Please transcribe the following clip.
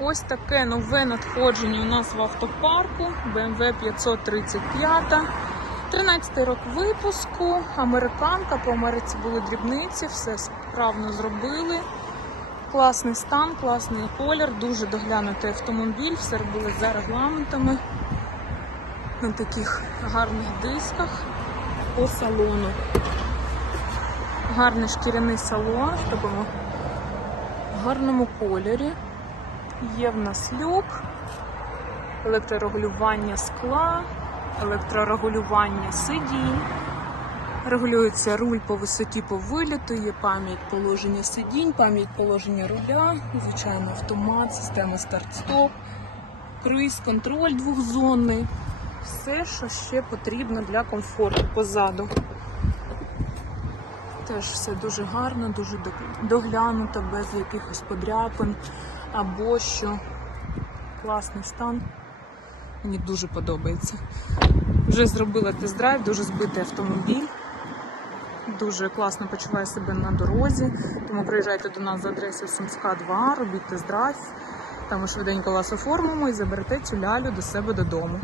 Ось таке нове надходження у нас в автопарку BMW 535. 13 рок випуску. Американка. По Америці були дрібниці, все справно зробили. Класний стан, класний колір, дуже доглянутий автомобіль, все робили за регламентами. На таких гарних дисках по салону. Гарний шкіряний салон в такому гарному кольорі. Є в нас люк, електрорегулювання скла, електрорегулювання сидінь. Регулюється руль по висоті по виліту, є пам'ять положення сидінь, пам'ять положення руля, звичайно, автомат, система старт-стоп, круїз контроль двохзонний. Все, що ще потрібно для комфорту позаду. Теж все дуже гарно, дуже доглянуто, без якихось подряпин або що. Класний стан. Мені дуже подобається. Вже зробила тест-драйв, дуже збитий автомобіль. Дуже класно почуває себе на дорозі. Тому приїжджайте до нас за адресою Сумська 2, робіть тест-драйв. Там ми швиденько вас оформимо і заберете цю лялю до себе додому.